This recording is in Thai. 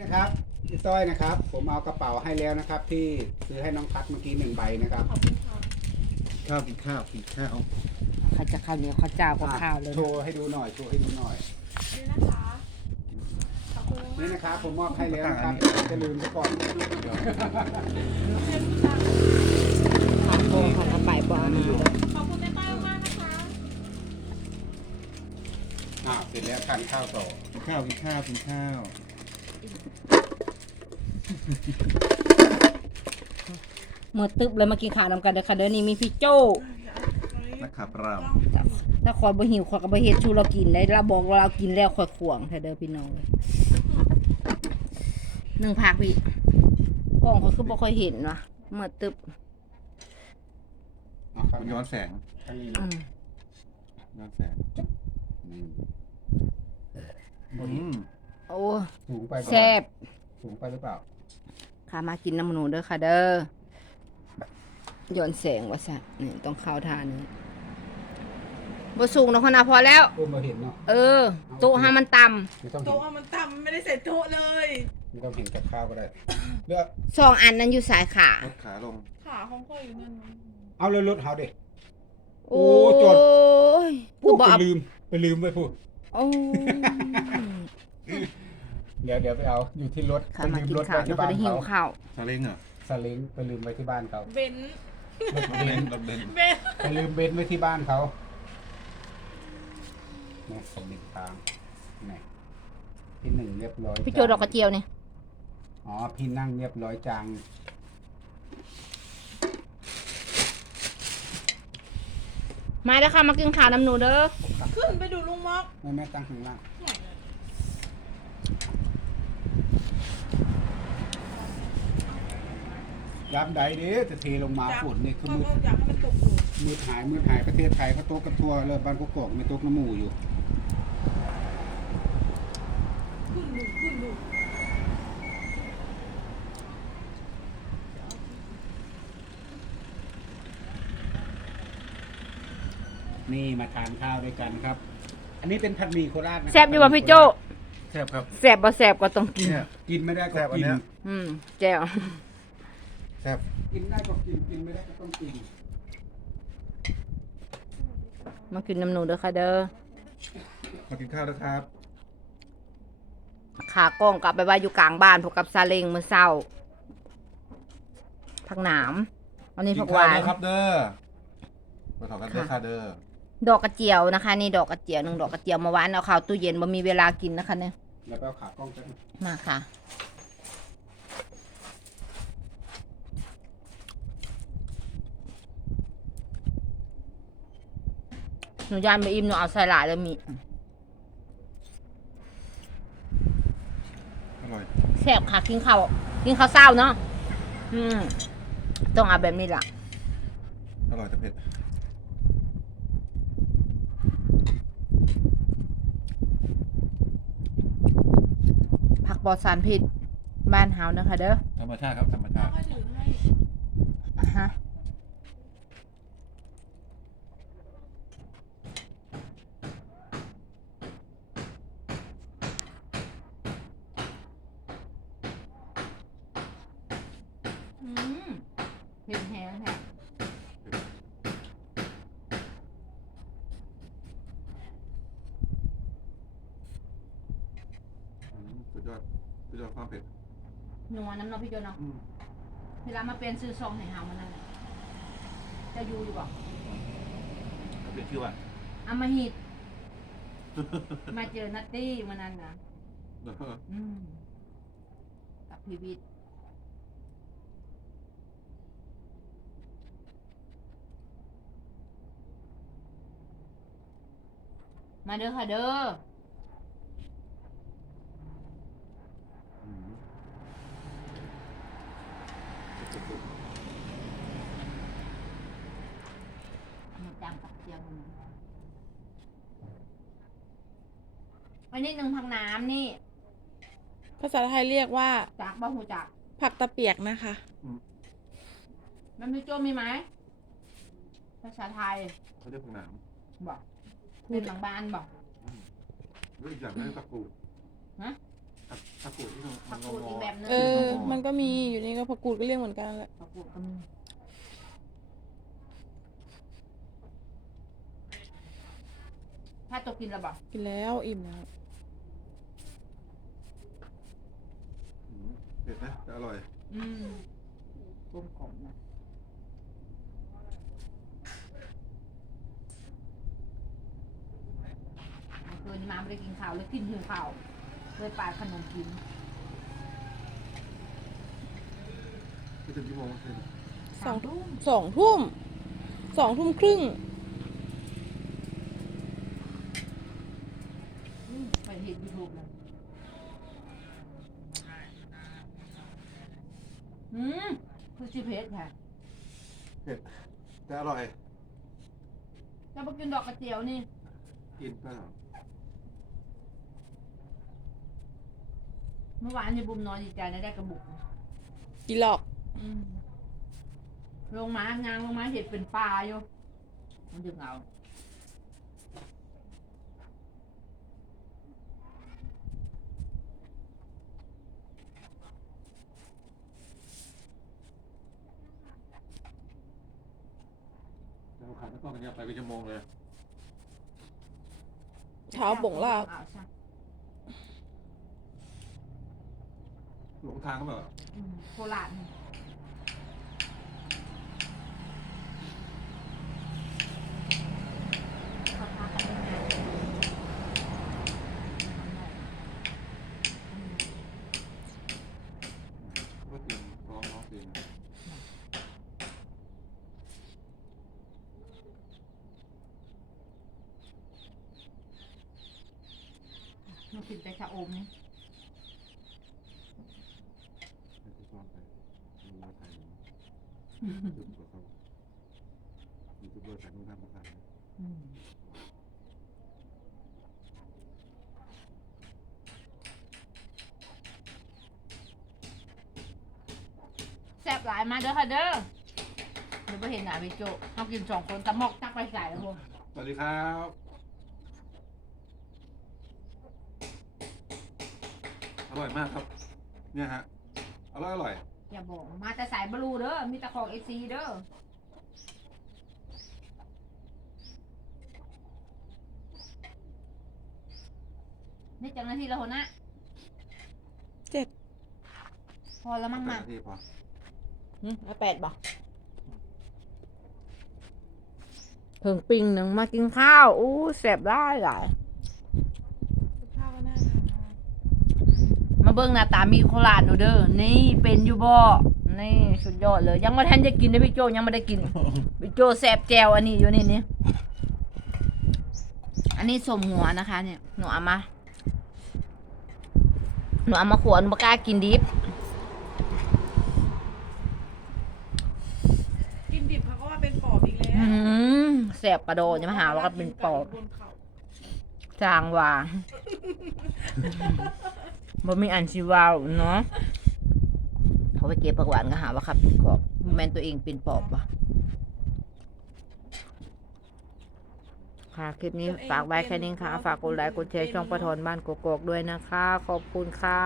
นะครับพี่ต้อยนะครับ ผมเอากระเป๋าให้แล้วนะครับ ที่ซื้อให้น้องพัดเมื่อกี้หนึ่งใบนะครับขอบคุณค่ะข้าวกินข้าวกินข้าวเขาจะข้าวเหนียวข้าวเจ้าก็ข้าวเลยโชว์ให้ดูหน่อยโชว์ให้ดูหน่อยนี่นะคะขอบคุณมากนี่นะครับ ผมมอบให้แล้วนะครับจะลืมซะก่อนเพื่อนผู้ชายข้าวโพดของกระไปบอลขอบคุณแม่ต้อยมากนะคะอ่าเสร็จแล้วทานข้าวต่อกินข้าวกินข้าวกินข้าว เมื่อตึบเลยมากินข้าวนำกันเด้อค่ะเด้อนี่มีพี่โจ้นะครับเราถ้าคอยบ่หิวคอยก็บ่เฮ็ดชูเรากินได้เราบอกว่าเรากินแล้วคอยขวางค่ะเด้อพี่น้องเลยหนึ่งผักพี่กล้องเขาคือบ่ค่อยเห็นว่ะเมื่อตึบเอาครับมันย้อนแสงข้างนี้อืมย้อนแสงอืมอืมโอ้สูงไปเปล่าแซ่บสูงไปหรือเปล่า ค่ะมากินน้ำหนูเด้อค่ะเด้อย้อนแสงว่าซะนี่ต้องเข้าท่านี้บ่สูงเนาะคณะพอแล้วอุ้มมาเห็นเนาะเออโต๊ะห้ามันต่ำไม่ต้องเห็โต๊ะนอะมันต่ำไม่ได้ใส่โต๊ะเลยไม่ต้องเห็นกับข้าวก็ได้เลือกสองอันนั้นอยู่สายขาลดขาลงขาของพ่ออยู่นั่นนะเอาเลยรถเฮาเด็กโอ้โอ้จดยพูผู้ดบไปอกลืมไปลืมไปพูดโอ้ย เดี๋ยวเดี๋ยวไปเอาอยู่ที่รถค่ะไปมาลืมกินรถข้าไว้วแล้วที่ก็บ้านได้หิวเขาข้าวซาเล้งเหรอสลิงไปลืมไว้ที่บ้านเขาเบนซ์รถรถเบเบนนซ์ซ์รถเบนซ์เบนซ์ไปลืมเบนซ์ไว้ที่บ้านเขาเนี่ยสมเด็จทางนี่ที่หนึ่งเรียบร้อยพี่โจดอกกระเจียวเนี่ยอ๋อพี่นั่งเรียบร้อยจังมาแล้วค่ะมากินข้าวน้ำหนูเด้อขึ้นไปดูลุงม็อกแม่แม่ตั้งข้างล่าง ยามใดเด้จะเทลงมาฝนนี่คือเขามืดก็อยากให้มันตกอยู่มืดหายมืดหายประเทศไทยก็โต๊ะกระทัวเลิกบ้านกกอกไม่โต๊ะน้ำหมูอยู่ขึ้นดูขึ้นดูนี่มาทานข้าวด้วยกันครับ อันนี้เป็นผัดหมี่โคราชนะแซ่บอยู่ป่ะพี่โจแซ่บครับแซ่บบ่แซ่บก็ต้องกิน เนี่ย กินไม่ได้ก็แซ่บอันกินเนี้ย อืมแจ่ว แซ่บกินได้ก็กิน กินไม่ได้ก็ต้องกิน มากินน้ำหนูเด้อค่ะเด้อมากินข้าวนะครับ ขากล้องกลับไปไว้อยู่กลางบ้านพวกกับซาเล้งมื้อเช้าผักหนามอันนี้กิผักหข้าววานเด้อครับเด้อมาถอดกันเด้อค่ะค่ะเด้อดอกกระเจียวนะคะ นี่ดอกกระเจียวหนึ่งดอกกระเจียวมาหวานเอาเข้าวตู้เย็นบ่มีเวลากินนะคะเนี่ยแล้วไปเอาขากล้องกันมาค่ะ นูยานไปอิ่มหนูเอาใส่หลายแล้วมีอร่อยแซ่บค่ะกินข้าวกินข้าวเศร้าเนาะอืมต้องเอาแบบนี้ล่ะ อร่อยแต่เผ็ดผักปลอดสารพิษบ้านเฮานะคะเด้อ ธรรมชาติครับธรรมชาติ ค่อยถือให้ อะฮะอืม เผ็ดแห้งแท้อืมสุดยอดสุดยอดความเผ็ดนัวน้ำเนาะพี่โจเนาะอืมเวลามาเป็นซื้อซองให้เฮามันนั่นแหละจะอยู่อยู่บ่เปลี่ยนชื่อว่าอามาหิต มาเจอนัตตี้มันนั่นนะ อืมกับพีวิทย์ มาเด้อค่ะเด้ออืมมาจำกับเจียวมันอันนี้หนึ่งผักน้ำนี่ภาษาไทยเรียกว่า จากบ้าหูจัก ผักตะเปียกนะคะ มันมีโจมีไหม ภาษาไทยเขาเรียกผักหนามบอก เป็นหลังบ้านบอกหรืออีกอย่างนึงผักกูดฮะผักผักกูดที่เราผักกูดอีกแบบนึงเออ มันก็มีอยู่นี่ก็ผักกูดก็เรียกเหมือนกันแหละผักกูดก็มีถ้าตัวกินและบ่กินแล้วอิ่มแล้วอืมเผ็ดนะแต่อร่อย อืมกลมกล่อมนะเมื่อคืนนี้มาไม่ได้กิน ข้าวเลยกินหิวข้าวเลยปาดขนมกินไม่ถึงชั่วโมงเองสองทุ่มสองทุ่มสองทุ่มครึ่ง อืมไปเห็นยูทูบเลยอืมคือชิเพชรค่ะเผ็ดแต่อร่อยแล้วไปกินดอกกระเจียวนี่ กินเปล่า มื่อวานยายบุมนอนดีใจนะได้กระบุกกี่หลอก อืมลงมางานลงมาเห็ดเป็นปลาอยู่มันดึงเอาแต่เราขายไม่ต้องกันเนี่ยไปเป็นชั่วโมงเลย เท้าบ่งลาบเอาใช่ หลงทางก็แบบอืมโคราชนี่เขาพากันยังไงอืมก็เตรียมร้องร้องเพลงหนูกินแต่ชะอมนี่ ให้ที่ซ้อนไปเราถ่าย จุดกว่าเขายูทูบเบอร์ถ่ายนู่นนั่นมาถ่ายอืมแซ่บหลายมาเด้อค่ะเด้อเดี๋ยวไปเห็นหน้าพี่โจเขากินสองคนตะมอกตักไปใส่แล้วพวกสวัสดีครับอร่อยมากครับ เนี่ยฮะ อร่อยอร่อย อย่าบอก มาแต่สายบลูเด้อ มีแต่ของเอซีเด้อนี่จังนาทีละคนนะเจ็ด พอแล้วมั้งแปมาดนาทีพอมาแปดบ่เพิ่งปิ้งหนึ่งมากินข้าว อู้แสบได้หลาย ข้าวก็น่าทานมาก มา เบิ่งหน้าตามีโคราชหนูเด้อนี่เป็นอยู่บ่นี่สุดยอดเลย ยังไม่ทันจะกินเลยพี่โจยังไม่ได้กินพี่โจแสบแจวอันนี้อยู่นี่นี่อันนี้สมหัวนะคะ เนี่ยหนูเอามาหนูเอามาขวนบ่กล้ากินดิบกินดิบเขาก็ว่าเป็นปอบอีกแล้วอืมแสบกระโดดจะมาหาว่าก็เป็นปอบบนเขาจางว่า บ่มีอันชิวาวเนาะเขาไปเก็บผักหวานก็หาว่าขับเป็นปอบแมนตัวเองเป็นปอบว่ะค่ะ คลิปนี้ฝากไว้แค่นี้ค่ะ ฝากกดไลค์กดแชร์ช่องประทอนบ้านกกอกด้วยนะคะ ขอบคุณค่ะ